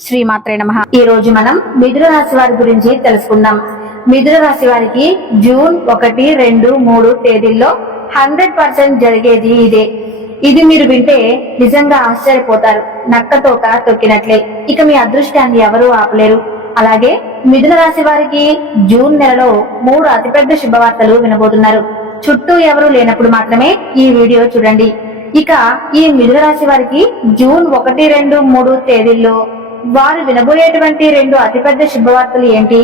శ్రీమాత్రే నమ. ఈ రోజు మనం మిథున రాశి వారి గురించి తెలుసుకుందాం. మిథున రాశి వారికి జూన్ ఒకటి రెండు మూడు తేదీల్లో హండ్రెడ్ పర్సెంట్ జరిగేది ఇదే. ఇది మీరు వింటే నిజంగా ఆశ్చర్యపోతారు. నక్కతోక తొక్కినట్లే. ఇక మీ అదృష్టాన్ని ఎవరూ ఆపలేరు. అలాగే మిథున రాశి వారికి జూన్ నెలలో మూడు అతిపెద్ద శుభవార్తలు వినబోతున్నారు. చుట్టూ ఎవరు లేనప్పుడు మాత్రమే ఈ వీడియో చూడండి. ఇక ఈ మిథున రాశి వారికి జూన్ ఒకటి రెండు మూడు తేదీల్లో వారు వినబోయేటువంటి రెండు అతిపెద్ద శుభవార్తలు ఏంటి?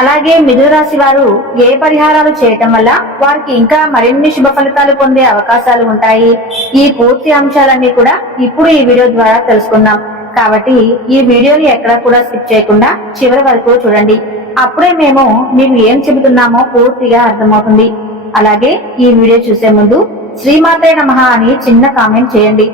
అలాగే మిథున రాశి వారు ఏ పరిహారాలు చేయటం వల్ల వారికి ఇంకా మరిన్ని శుభ ఫలితాలు పొందే అవకాశాలు ఉంటాయి? ఈ పూర్తి అంశాలన్నీ కూడా ఇప్పుడు ఈ వీడియో ద్వారా తెలుసుకుందాం. కాబట్టి ఈ వీడియోని ఎక్కడ కూడా స్కిప్ చేయకుండా చివరి వరకు చూడండి. అప్పుడే మేము మీకు ఏం చెబుతున్నామో పూర్తిగా అర్థమవుతుంది. అలాగే ఈ వీడియో చూసే ముందు శ్రీమాతే నమః అని చిన్న కామెంట్ చేయండి.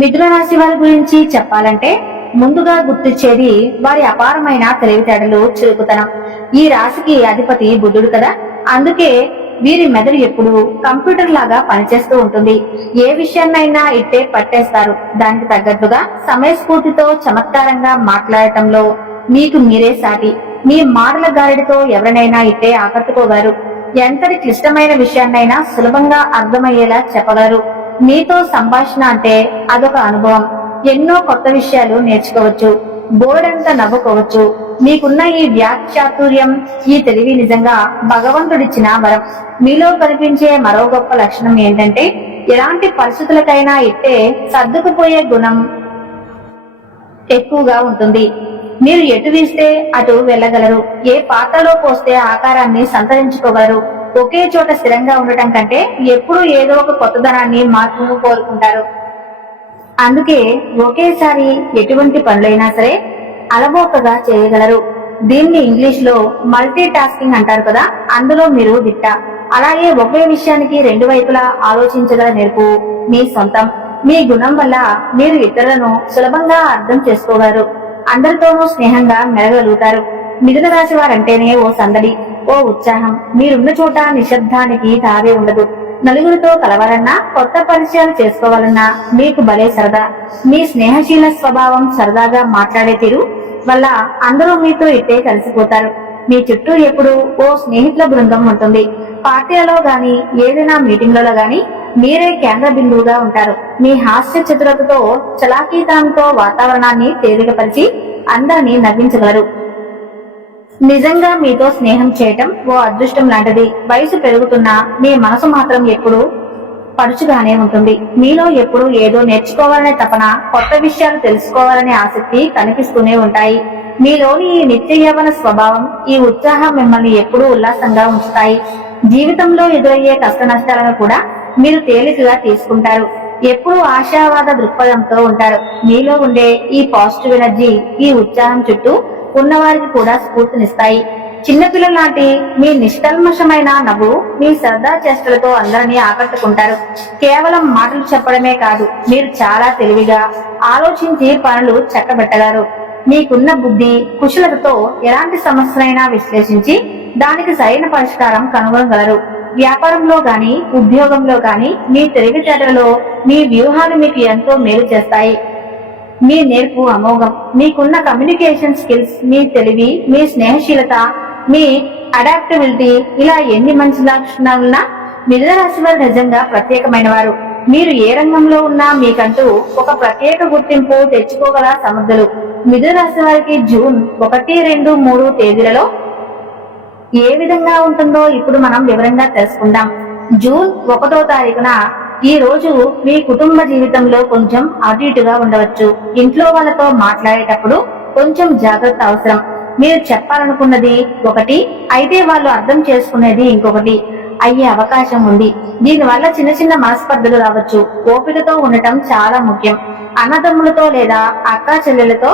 మిథున రాశి వారి గురించి చెప్పాలంటే ముందుగా గుర్తించేది వారి అపారమైన తెలివితేటలు చురుకుతనం. ఈ రాశికి అధిపతి బుద్ధుడు కదా. అందుకే వీరి మెదడు ఎప్పుడు కంప్యూటర్ లాగా పనిచేస్తూ ఉంటుంది. ఏ విషయాన్నైనా ఇట్టే పట్టేస్తారు. దానికి తగ్గట్టుగా సమయస్ఫూర్తితో చమత్కారంగా మాట్లాడటంలో మీకు మీరే సాటి. మీ మాటల గారిడితో ఎవరినైనా ఇట్టే ఆకట్టుకోగలరు. ఎంతటి క్లిష్టమైన విషయాన్నైనా సులభంగా అర్థమయ్యేలా చెప్పగలరు. మీతో సంభాషణ అంటే అదొక అనుభవం. ఎన్నో కొత్త విషయాలు నేర్చుకోవచ్చు బోర్డంతా నవ్వుకోవచ్చు. మీకున్న ఈ వ్యాఖ్యాతుర్యం ఈ తెలివి నిజంగా భగవంతుడిచ్చిన వరం. మీలో కనిపించే మరో గొప్ప లక్షణం ఏంటంటే ఎలాంటి పరిస్థితులకైనా ఇట్టే సర్దుకుపోయే గుణం ఎక్కువగా ఉంటుంది. మీరు ఎటు వీస్తే అటు వెళ్ళగలరు. ఏ పాత్రలో పోస్తే ఆకారాన్ని సంతరించుకోగలరు. ఒకే చోట స్థిరంగా ఉండటం కంటే ఎప్పుడూ ఏదో ఒక కొత్తదనాన్ని మార్పును కోరుకుంటారు. అందుకే ఒకేసారి ఎటువంటి పనులైనా సరే అలవోకగా చేయగలరు. దీన్ని ఇంగ్లీష్లో మల్టీ టాస్కింగ్ అంటారు కదా అందులో మీరు దిట్ట. అలాగే ఒకే విషయానికి రెండు వైపులా ఆలోచించగల నేర్పు మీ సొంతం. మీ గుణం వల్ల మీరు ఇతరులను సులభంగా అర్థం చేసుకోగలరు. అందరితోనూ స్నేహంగా మెరగలుగుతారు మిథున రాశి వారంటేనే ఓ సందడి ఓ ఉత్సాహం. మీరున్న చోట నిశ్శబ్దానికి తావే ఉండదు. నలుగురితో కలవాలన్నా కొత్త పరిచయాలు చేసుకోవాలన్నా మీకు భలే సరదా. మీ స్నేహశీల స్వభావం సరదాగా మాట్లాడే తీరు వల్ల అందరూ మీతో ఇట్టే కలిసిపోతారు. మీ చుట్టూ ఎప్పుడు ఓ స్నేహితుల బృందం ఉంటుంది. పార్టీలలో గాని ఏదైనా మీటింగ్లలో గాని మీరే కేంద్ర బిందువుగా ఉంటారు. మీ హాస్య చతురతతో చలాకీతనంతో వాతావరణాన్ని తేలికపరిచి అందరినీ నవ్వించగలరు. నిజంగా మీతో స్నేహం చేయటం ఓ అదృష్టం లాంటిది. వయసు పెరుగుతున్నా మీ మనసు మాత్రం ఎప్పుడు పడుచుగానే ఉంటుంది. మీలో ఎప్పుడు ఏదో నేర్చుకోవాలనే తపన కొత్త విషయాలు తెలుసుకోవాలనే ఆసక్తి కనిపిస్తూనే ఉంటాయి. మీలోని ఈ నిత్య యవన స్వభావం ఈ ఉత్సాహం మిమ్మల్ని ఎప్పుడూ ఉల్లాసంగా ఉంచుతాయి. జీవితంలో ఎదురయ్యే కష్ట నష్టాలను కూడా మీరు తేలికగా తీసుకుంటారు. ఎప్పుడూ ఆశావాద దృక్పథంతో ఉంటారు. మీలో ఉండే ఈ పాజిటివ్ ఎనర్జీ ఈ ఉత్సాహం చుట్టూ ఉన్నవారికి కూడా స్ఫూర్తినిస్తాయి. చిన్నపిల్లల లాంటి మీ నిష్కల్మషమైన నవ్వు మీ సరదా చేష్టలతో అందరినీ ఆకట్టుకుంటారు. కేవలం మాటలు చెప్పడమే కాదు మీరు చాలా తెలివిగా ఆలోచించి పనులు చక్కబెట్టగలరు. మీకున్న బుద్ధి కుశలతతో ఎలాంటి సమస్యలైనా విశ్లేషించి దానికి సరైన పరిష్కారం కనుగొనగలరు. వ్యాపారంలో గాని ఉద్యోగంలో గాని మీ తెలివితేటలలో మీ వ్యూహాలు మీకు ఎంతో మేలు చేస్తాయి. మీ నేర్పు అమోఘం మీకున్న కమ్యూనికేషన్ స్కిల్స్ మీ తెలివి మీ స్నేహశీలత మీ అడాప్టబిలిటీ ఇలా ఎన్ని మంచి లక్షణాలున్నా మిథున రాశి వారు నిజంగా ప్రత్యేకమైన వారు మీరు ఏ రంగంలో ఉన్నా మీకంటూ ఒక ప్రత్యేక గుర్తింపు తెచ్చుకోగల సమర్థులు. మిథున రాశి వారికి జూన్ ఒకటి రెండు మూడు తేదీలలో ఏ విధంగా ఉంటుందో ఇప్పుడు మనం వివరంగా తెలుసుకుందాం. జూన్ ఒకటో తారీఖున ఈ రోజు మీ కుటుంబ జీవితంలో కొంచెం అటు ఇటుగా ఉండవచ్చు. ఇంట్లో వాళ్ళతో మాట్లాడేటప్పుడు కొంచెం జాగ్రత్త అవసరం. మీరు చెప్పాలనుకున్నది ఒకటి అయితే వాళ్ళు అర్థం చేసుకునేది ఇంకొకటి. అయ్యే అవకాశం ఉంది. దీనివల్ల చిన్న చిన్న మనస్పర్ధలు రావచ్చు. ఓపికతో ఉండటం చాలా ముఖ్యం. అన్నదమ్ములతో లేదా అక్కా చెల్లెలతో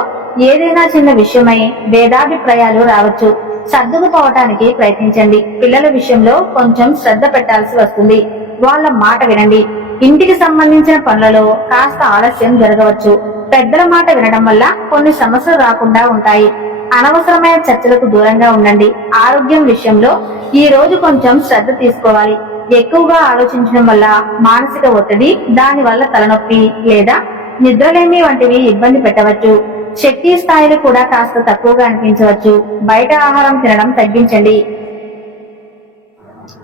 ఏదైనా చిన్న విషయమై భేదాభిప్రాయాలు రావచ్చు. సర్దుకుపోవటానికి ప్రయత్నించండి. పిల్లల విషయంలో కొంచెం శ్రద్ధ పెట్టాల్సి వస్తుంది. వాళ్ళ మాట వినండి. ఇంటికి సంబంధించిన పనులలో కాస్త ఆలస్యం జరగవచ్చు. పెద్దల మాట వినడం వల్ల కొన్ని సమస్యలు రాకుండా ఉంటాయి. అనవసరమైన చర్చలకు దూరంగా ఉండండి. ఆరోగ్యం విషయంలో ఈ రోజు కొంచెం శ్రద్ధ తీసుకోవాలి. ఎక్కువగా ఆలోచించడం వల్ల మానసిక ఒత్తిడి దాని వల్ల తలనొప్పి లేదా నిద్రలేమి వంటివి ఇబ్బంది పెట్టవచ్చు. శక్తి స్థాయిలు కూడా కాస్త తక్కువగా అనిపించవచ్చు. బయట ఆహారం తినడం తగ్గించండి.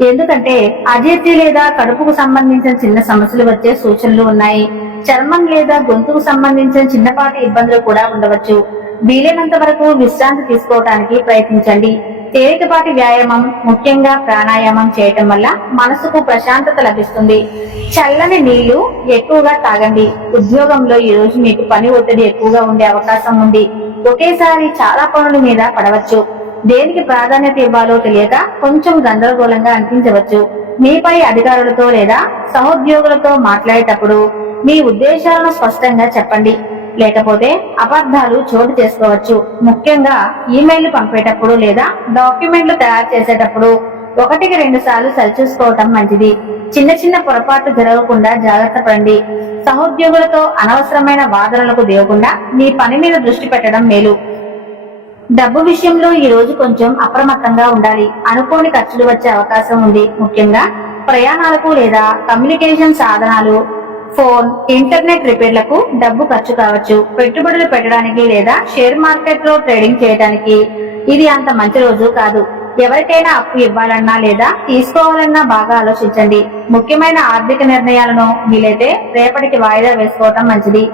ఎందుకంటే అజీర్తి లేదా కడుపుకు సంబంధించిన చిన్న సమస్యలు వచ్చే సూచనలు ఉన్నాయి. చర్మం లేదా గొంతుకు సంబంధించిన చిన్నపాటి ఇబ్బందులు కూడా ఉండవచ్చు. వీలైనంత వరకు విశ్రాంతి తీసుకోవడానికి ప్రయత్నించండి. తేలికపాటి వ్యాయామం ముఖ్యంగా ప్రాణాయామం చేయటం వల్ల మనసుకు ప్రశాంతత లభిస్తుంది. చల్లని నీళ్ళు ఎక్కువగా తాగండి. ఉద్యోగంలో ఈ రోజు మీకు పని ఒత్తిడి ఎక్కువగా ఉండే అవకాశం ఉంది. ఒకేసారి చాలా పనుల మీద పడవచ్చు. దేనికి ప్రాధాన్యత ఇవ్వాలో తెలియక కొంచెం గందరగోళంగా అనిపించవచ్చు. మీపై అధికారులతో లేదా సహోద్యోగులతో మాట్లాడేటప్పుడు మీ ఉద్దేశాలను స్పష్టంగా చెప్పండి. లేకపోతే అబద్ధాలు చోటు చేసుకోవచ్చు. ముఖ్యంగా ఈమెయిల్ పంపేటప్పుడు లేదా డాక్యుమెంట్లు తయారు చేసేటప్పుడు ఒకటికి రెండు సార్లు సరిచూసుకోవటం మంచిది. చిన్న చిన్న పొరపాట్లు జరగకుండా జాగ్రత్త పడండి. సహోద్యోగులతో అనవసరమైన వాదనలకు దిగకుండా మీ పని మీద దృష్టి పెట్టడం మేలు. డబ్బు విషయంలో ఈ రోజు కొంచెం అప్రమత్తంగా ఉండాలి. అనుకోని ఖర్చులు వచ్చే అవకాశం ఉంది. ముఖ్యంగా ప్రయాణాలకు లేదా కమ్యూనికేషన్ సాధనాలు ఫోన్ ఇంటర్నెట్ రిపేర్లకు డబ్బు ఖర్చు కావచ్చు. పెట్టుబడులు పెట్టడానికి లేదా షేర్ మార్కెట్లో ట్రేడింగ్ చేయడానికి ఇది అంత మంచి రోజు కాదు. ఎవరికైనా అప్పు ఇవ్వాలన్నా లేదా తీసుకోవాలన్నా బాగా ఆలోచించండి. ముఖ్యమైన ఆర్థిక నిర్ణయాలను వీలైతే రేపటికి వాయిదా వేసుకోవటం మంచిది.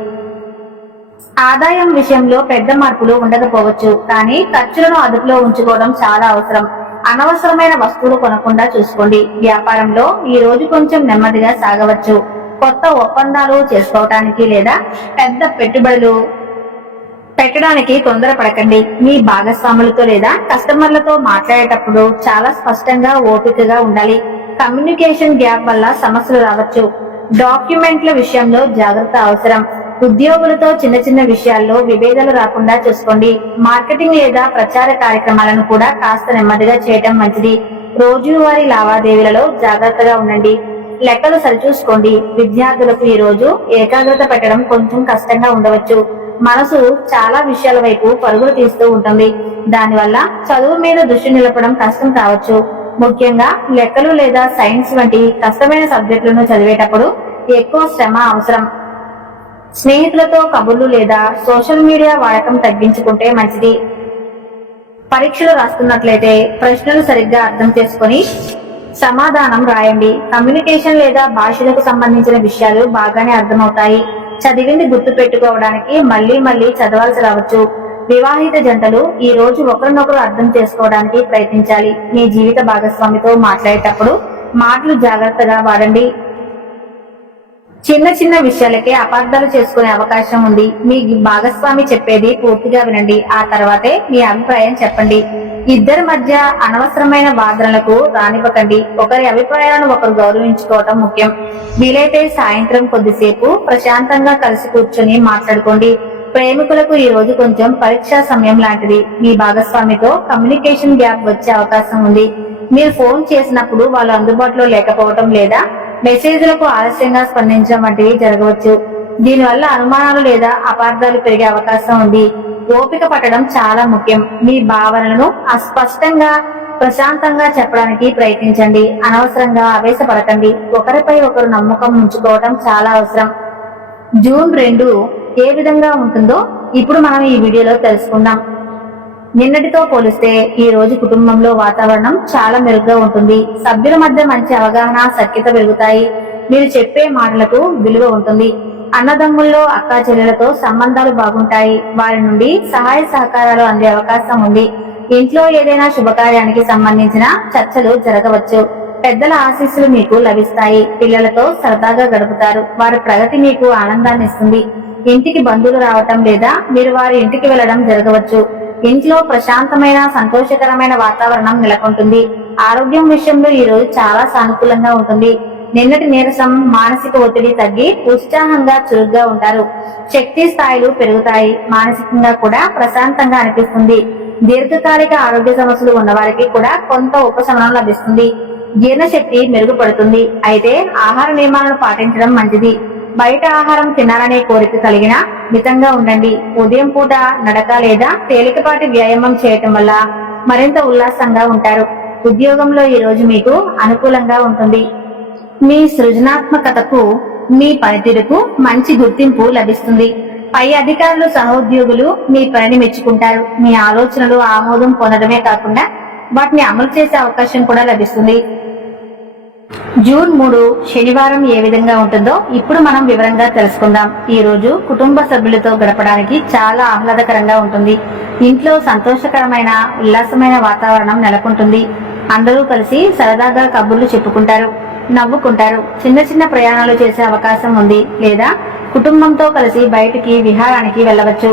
ఆదాయం విషయంలో పెద్ద మార్పులు ఉండకపోవచ్చు కానీ ఖర్చులను అదుపులో ఉంచుకోవడం చాలా అవసరం. అనవసరమైన వస్తువులు కొనకుండా చూసుకోండి. వ్యాపారంలో ఈ రోజు కొంచెం నెమ్మదిగా సాగవచ్చు. కొత్త ఒప్పందాలు చేసుకోవటానికి లేదా పెద్ద పెట్టుబడులు పెట్టడానికి తొందరపడకండి. మీ భాగస్వాములతో లేదా కస్టమర్లతో మాట్లాడేటప్పుడు చాలా స్పష్టంగా ఓపికగా ఉండాలి. కమ్యూనికేషన్ గ్యాప్ వల్ల సమస్యలు రావచ్చు. డాక్యుమెంట్ల విషయంలో జాగ్రత్త అవసరం. ఉద్యోగులతో చిన్న చిన్న విషయాల్లో విభేదాలు రాకుండా చూసుకోండి. మార్కెటింగ్ లేదా ప్రచార కార్యక్రమాలను కూడా కాస్త నెమ్మదిగా చేయటం మంచిది. రోజువారీ లావాదేవీలలో జాగ్రత్తగా ఉండండి. లెక్కలు సరిచూసుకోండి. విద్యార్థులకు ఈ రోజు ఏకాగ్రత పెట్టడం కొంచెం కష్టంగా ఉండవచ్చు. మనసు చాలా విషయాల వైపు పరుగులు తీస్తూ ఉంటుంది. దానివల్ల చదువు మీద దృష్టి నిలపడం కష్టం కావచ్చు. ముఖ్యంగా లెక్కలు లేదా సైన్స్ వంటి కష్టమైన సబ్జెక్టులను చదివేటప్పుడు ఎక్కువ శ్రమ అవసరం. స్నేహితులతో కబుర్లు లేదా సోషల్ మీడియా వాడకం తగ్గించుకుంటే మంచిది. పరీక్షలు రాస్తున్నట్లయితే ప్రశ్నలు సరిగ్గా అర్థం చేసుకొని సమాధానం రాయండి. కమ్యూనికేషన్ లేదా భాషలకు సంబంధించిన విషయాలు బాగానే అర్థమవుతాయి. చదివింది గుర్తు పెట్టుకోవడానికి మళ్ళీ మళ్ళీ చదవాల్సి రావచ్చు. వివాహిత జంటలు ఈ రోజు ఒకరినొకరు అర్థం చేసుకోవడానికి ప్రయత్నించాలి. మీ జీవిత భాగస్వామితో మాట్లాడేటప్పుడు మాటలు జాగ్రత్తగా వాడండి. చిన్న చిన్న విషయాలకే అపార్థాలు చేసుకునే అవకాశం ఉంది. మీ భాగస్వామి చెప్పేది పూర్తిగా వినండి. ఆ తర్వాతే మీ అభిప్రాయం చెప్పండి. ఇద్దరి మధ్య అనవసరమైన వాదనలకు రానివ్వకండి. ఒకరి అభిప్రాయాలను ఒకరు గౌరవించుకోవటం ముఖ్యం. వీలైతే సాయంత్రం కొద్దిసేపు ప్రశాంతంగా కలిసి కూర్చొని మాట్లాడుకోండి. ప్రేమికులకు ఈ రోజు కొంచెం పరీక్షా సమయం లాంటిది. మీ భాగస్వామితో కమ్యూనికేషన్ గ్యాప్ వచ్చే అవకాశం ఉంది. మీరు ఫోన్ చేసినప్పుడు వాళ్ళు అందుబాటులో లేకపోవటం లేదా మెసేజ్లకు ఆలస్యంగా స్పందించడం వంటివి జరగవచ్చు. దీనివల్ల అనుమానాలు లేదా అపార్థాలు పెరిగే అవకాశం ఉంది. ఓపిక పట్టడం చాలా ముఖ్యం. మీ భావనలను అస్పష్టంగా ప్రశాంతంగా చెప్పడానికి ప్రయత్నించండి. అనవసరంగా ఆవేశపడకండి. ఒకరిపై ఒకరు నమ్మకం ఉంచుకోవడం చాలా అవసరం. జూన్ రెండు ఏ విధంగా ఉంటుందో ఇప్పుడు మనం ఈ వీడియోలో తెలుసుకుందాం. నిన్నటితో పోలిస్తే ఈ రోజు కుటుంబంలో వాతావరణం చాలా మెరుగ్గా ఉంటుంది. సభ్యుల మధ్య మంచి అవగాహన సఖ్యత పెరుగుతాయి. మీరు చెప్పే మాటలకు విలువ ఉంటుంది. అన్నదమ్ముల్లో అక్కా చెల్లెలతో సంబంధాలు బాగుంటాయి. వారి నుండి సహాయ సహకారాలు అందే అవకాశం ఉంది. ఇంట్లో ఏదైనా శుభకార్యానికి సంబంధించిన చర్చలు జరగవచ్చు. పెద్దల ఆశీస్సులు మీకు లభిస్తాయి. పిల్లలతో సరదాగా గడుపుతారు. వారి ప్రగతి మీకు ఆనందాన్ని ఇస్తుంది. ఇంటికి బంధువులు రావటం లేదా మీరు వారి ఇంటికి వెళ్ళడం జరగవచ్చు. ఇంట్లో ప్రశాంతమైన సంతోషకరమైన వాతావరణం నెలకొంటుంది. ఆరోగ్యం విషయంలో ఈ రోజు చాలా సానుకూలంగా ఉంటుంది. నిన్నటి నీరసం మానసిక ఒత్తిడి తగ్గి ఉత్సాహంగా చురుగ్గా ఉంటారు. శక్తి స్థాయిలు పెరుగుతాయి. మానసికంగా కూడా ప్రశాంతంగా అనిపిస్తుంది. దీర్ఘకాలిక ఆరోగ్య సమస్యలు ఉన్నవారికి కూడా కొంత ఉపశమనం లభిస్తుంది. జీర్ణశక్తి మెరుగుపడుతుంది. అయితే ఆహార నియమాలను పాటించడం మంచిది. బయట ఆహారం తినాలనే కోరిక కలిగిన మితంగా ఉండండి. ఉదయం పూట నడక లేదా తేలికపాటి వ్యాయామం చేయటం వల్ల మరింత ఉల్లాసంగా ఉంటారు. ఉద్యోగంలో ఈ రోజు మీకు అనుకూలంగా ఉంటుంది. మీ సృజనాత్మకతకు మీ పనితీరుకు మంచి గుర్తింపు లభిస్తుంది. పై అధికారులు సహోద్యోగులు మీ పనిని మెచ్చుకుంటారు. మీ ఆలోచనలు ఆమోదం పొందడమే కాకుండా వాటిని అమలు చేసే అవకాశం కూడా లభిస్తుంది. జూన్ మూడు శనివారం ఏ విధంగా ఉంటుందో ఇప్పుడు మనం వివరంగా తెలుసుకుందాం. ఈ రోజు కుటుంబ సభ్యులతో గడపడానికి చాలా ఆహ్లాదకరంగా ఉంటుంది. ఇంట్లో సంతోషకరమైన ఉల్లాసమైన వాతావరణం నెలకొంటుంది. అందరూ కలిసి సరదాగా కబుర్లు చెప్పుకుంటారు నవ్వుకుంటారు. చిన్న చిన్న ప్రయాణాలు చేసే అవకాశం ఉంది. లేదా కుటుంబంతో కలిసి బయటికి విహారానికి వెళ్ళవచ్చు.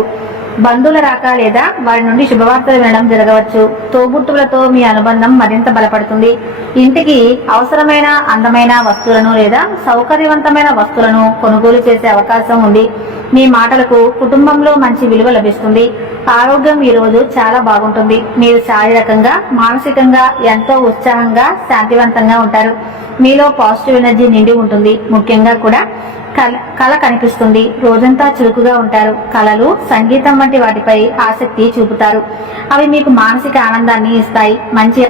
బంధువుల రాక లేదా వారి నుండి శుభవార్తలు వినడం జరగవచ్చు. తోబుట్టువులతో మీ అనుబంధం మరింత బలపడుతుంది. ఇంటికి అవసరమైన అందమైన వస్తువులను లేదా సౌకర్యవంతమైన వస్తువులను కొనుగోలు చేసే అవకాశం ఉంది. మీ మాటలకు కుటుంబంలో మంచి విలువ లభిస్తుంది. ఆరోగ్యం ఈ రోజు చాలా బాగుంటుంది. మీరు శారీరకంగా మానసికంగా ఎంతో ఉత్సాహంగా శాంతివంతంగా ఉంటారు. మీలో పాజిటివ్ ఎనర్జీ నిండి ఉంటుంది. ముఖ్యంగా కూడా కళ కళ కనిపిస్తుంది. రోజంతా చురుకుగా ఉంటారు. కళలు సంగీతం వంటి వాటిపై ఆసక్తి చూపుతారు. అవి మీకు మానసిక ఆనందాన్ని ఇస్తాయి. మంచి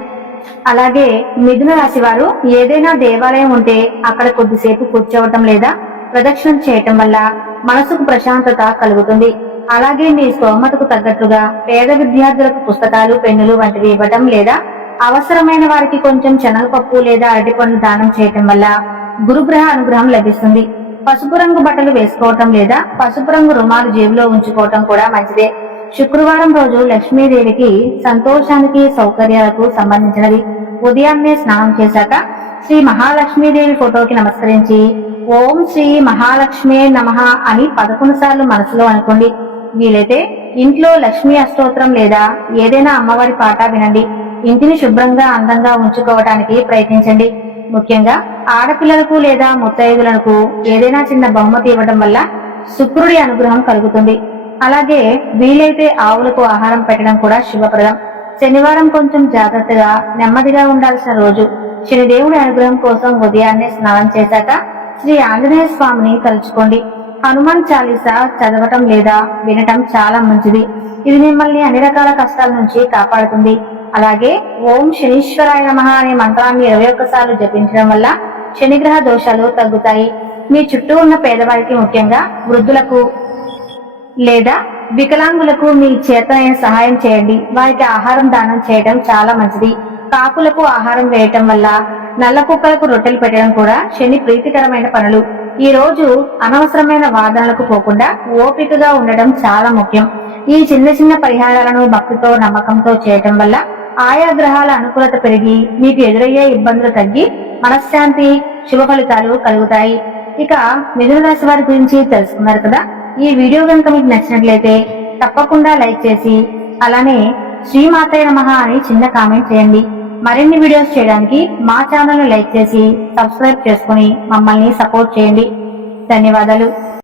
అలాగే మిథున రాశి వారు ఏదైనా దేవాలయం ఉంటే అక్కడ కొద్దిసేపు కూర్చోవటం లేదా ప్రదక్షిణం చేయటం వల్ల మనసుకు ప్రశాంతత కలుగుతుంది. అలాగే మీ స్తోమతకు తగ్గట్లుగా పేద విద్యార్థులకు పుస్తకాలు పెన్నులు వంటివి ఇవ్వటం లేదా అవసరమైన వారికి కొంచెం శనగపప్పు లేదా అరటిపండు దానం చేయటం వల్ల గురుగ్రహ అనుగ్రహం లభిస్తుంది. పసుపు రంగు బట్టలు వేసుకోవటం లేదా పసుపు రంగు రుమాలు జేబులో ఉంచుకోవటం కూడా మంచిదే. శుక్రవారం రోజు లక్ష్మీదేవికి సంతోషానికి సౌకర్యాలకు సంబంధించినది. ఉదయాన్నే స్నానం చేశాక శ్రీ మహాలక్ష్మీదేవి ఫోటోకి నమస్కరించి ఓం శ్రీ మహాలక్ష్మే నమః అని పదకొండు సార్లు మనసులో అనుకోండి. వీలైతే ఇంట్లో లక్ష్మీ అష్టోత్తరం లేదా ఏదైనా అమ్మవారి పాట వినండి. ఇంటిని శుభ్రంగా అందంగా ఉంచుకోవడానికి ప్రయత్నించండి. ముఖ్యంగా ఆడపిల్లలకు లేదా ముత్తైదులకు ఏదైనా చిన్న బహుమతి ఇవ్వడం వల్ల శుక్రుడి అనుగ్రహం కలుగుతుంది. అలాగే వీలైతే ఆవులకు ఆహారం పెట్టడం కూడా శుభప్రదం. శనివారం కొంచెం జాగ్రత్తగా నెమ్మదిగా ఉండాల్సిన రోజు. శనిదేవుడి అనుగ్రహం కోసం ఉదయాన్నే స్నానం చేశాక శ్రీ ఆంజనేయ స్వామిని తలుచుకోండి. హనుమాన్ చాలీసా చదవటం లేదా వినటం చాలా మంచిది. ఇది మిమ్మల్ని అన్ని రకాల కష్టాల నుంచి కాపాడుతుంది. అలాగే ఓం శనీశ్వరాయ నమః అనే మంత్రాన్ని ఇరవై ఒక్కసార్లు జపించడం వల్ల శనిగ్రహ దోషాలు తగ్గుతాయి. మీ చుట్టూ ఉన్న పేదవారికి ముఖ్యంగా వృద్ధులకు లేదా వికలాంగులకు మీ చేతనైన సహాయం చేయండి. వారికి ఆహారం దానం చేయడం చాలా మంచిది. కాకులకు ఆహారం వేయటం వల్ల నల్ల కుక్కలకు రొట్టెలు పెట్టడం కూడా శని ప్రీతికరమైన పనులు. ఈ రోజు అనవసరమైన వాదనలకు పోకుండా ఓపికగా ఉండడం చాలా ముఖ్యం. ఈ చిన్న చిన్న పరిహారాలను భక్తితో నమ్మకంతో చేయటం వల్ల ఆయా గ్రహాల అనుకూలత పెరిగి మీకు ఎదురయ్యే ఇబ్బందులు తగ్గి మనశ్శాంతి శుభ ఫలితాలు కలుగుతాయి. ఇక మిథున రాశి వారి గురించి తెలుసుకున్నారు కదా? ఈ వీడియో కనుక మీకు నచ్చినట్లయితే తప్పకుండా లైక్ చేసి అలానే శ్రీమాతయ్య నమః అని చిన్న కామెంట్ చేయండి. మరిన్ని వీడియోస్ చేయడానికి మా ఛానల్ను లైక్ చేసి సబ్స్క్రైబ్ చేసుకుని మమ్మల్ని సపోర్ట్ చేయండి. ధన్యవాదాలు.